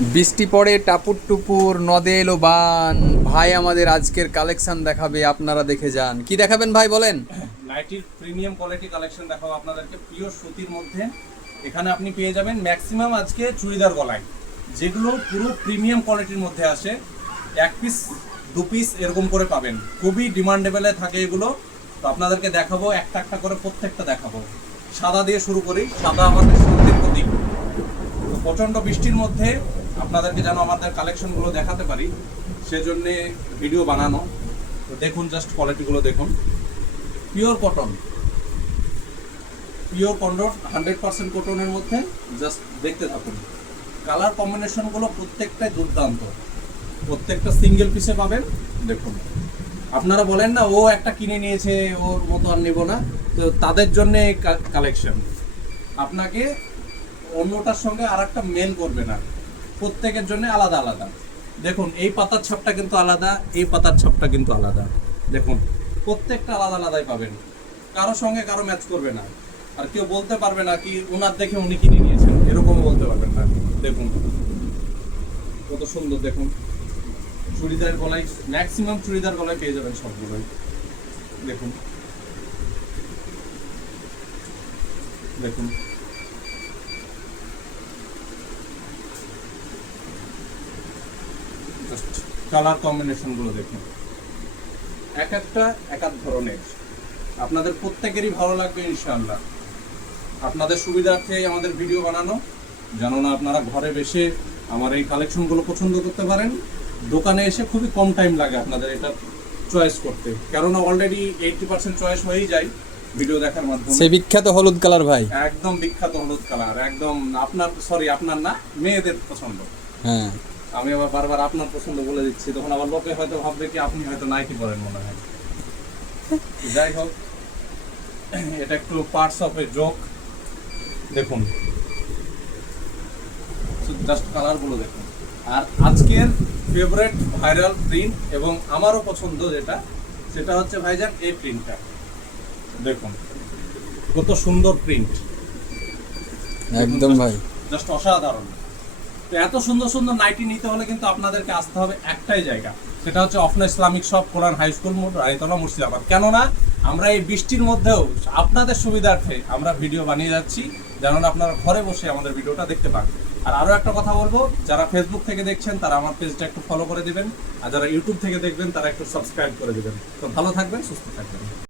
বৃষ্টি পড়ে টাপুর টুপুর নদে এলো বান। ভাই আমাদের আজকের কালেকশন দেখাবে, আপনারা দেখে যান। কি দেখাবেন ভাই বলেন? নাইটির প্রিমিয়াম কোয়ালিটি কালেকশন দেখাবো আপনাদেরকে, পিওর সুতির মধ্যে। এখানে আপনি পেয়ে যাবেন ম্যাক্সিমাম আজকে চুড়িদার গলায়, যেগুলো পুরো প্রিমিয়াম কোয়ালিটির মধ্যে আসে। এক পিস দু পিস এরকম করে পাবেন, খুবই ডিমান্ডেবলে থাকে এগুলো। তো আপনাদেরকে দেখাবো একটা একটা করে, প্রত্যেকটা দেখাবো। সাদা দিয়ে শুরু করি, সাদা আমাদের শান্তির প্রতীক। তো প্রচণ্ড বৃষ্টির মধ্যে আপনাদেরকে যেন আমাদের কালেকশনগুলো দেখাতে পারি, সেজন্যে ভিডিও বানানো। তো দেখুন, জাস্ট কোয়ালিটিগুলো দেখুন। পিওর কটন, পিওর কটন, 100% কটনের মধ্যে। জাস্ট দেখতে থাকুন, কালার কম্বিনেশনগুলো প্রত্যেকটাই দুর্দান্ত। প্রত্যেকটা সিঙ্গেল পিসে পাবেন। দেখুন, আপনারা বলেন না ও একটা কিনে নিয়েছে ওর মতো আর নেব না, তো তাদের জন্য কালেকশন। আপনাকে অন্যটার সঙ্গে আর একটা মেল করবে না, প্রত্যেকের জন্য আলাদা আলাদা। দেখুন, এই পাতার ছাপটা কিন্তু আলাদা, এই পাতার ছাপটা কিন্তু আলাদা। দেখুন, প্রত্যেকটা আলাদা আলাদাই পাবেন, কারো সঙ্গে কারো ম্যাচ করবে না। আর কেউ বলতে পারবে না কি ওনার দেখে উনি কিনে নিয়েছেন, এরকমও বলতে পারবেন না। দেখুন কত সুন্দর। দেখুন, চুড়িদার গলায়, ম্যাক্সিমাম চুড়িদার গলায় পেয়ে যাবেন সবগুলোই। দেখুন দেখুন কালার কম্বিনেশনগুলো দেখুন, এক একটা এক এক ধরনের। আপনাদের প্রত্যেকেরই ভালো লাগবে ইনশাআল্লাহ। আপনাদের সুবিধার্থে আমাদের ভিডিও বানানো, যেন না আপনারা ঘরে বসে আমার এই কালেকশনগুলো পছন্দ করতে পারেন। দোকানে এসে খুবই কম টাইম লাগে আপনাদের এটা চয়েস করতে, কেননা অলরেডি 80% চয়েস হয়েই যায় ভিডিও দেখার মাধ্যমে। সে বিখ্যাত হলুদ কালার ভাই, একদম বিখ্যাত হলুদ কালার, একদম আপনার, সরি আপনার না, মেয়েদের পছন্দ। হ্যাঁ আমি আবার বারবার আপনার পছন্দ বলে দিচ্ছি, তখন আবার লোকে হয়তো ভাববে কি আপনি হয়তো নাইটি পরেন মনে হয়। যাই হোক, এটা একটু পার্টস অফ এ জোক। দেখুন, জাস্ট কালারগুলো দেখুন। আর আজকের ফেভারিট ভাইরাল প্রিন্ট এবং আমারও পছন্দ যেটা, সেটা হচ্ছে ভাইজান এই প্রিন্টটা। দেখুন কত সুন্দর প্রিন্ট, একদম ভাই, জাস্ট অসাধারণ। তো এত সুন্দর সুন্দর নাইটি নিতে হলে কিন্তু আপনাদেরকে আসতে হবে একটাই জায়গা, সেটা হচ্ছে অফনা ইসলামিক শপ, কোরআন হাই স্কুল মোড়, রায়তলা, মুর্শিদাবাদ। কেননা আমরা এই বৃষ্টির মধ্যেও আপনাদের সুবিধার্থে আমরা ভিডিও বানিয়ে যাচ্ছি, যেন আপনারা ঘরে বসে আমাদের ভিডিওটা দেখতে পান। আর আরও একটা কথা বলবো, যারা ফেসবুক থেকে দেখছেন তারা আমার পেজটা একটু ফলো করে দিবেন, আর যারা ইউটিউব থেকে দেখবেন তারা একটু সাবস্ক্রাইব করে দিবেন। তো ভালো থাকবেন, সুস্থ থাকবেন।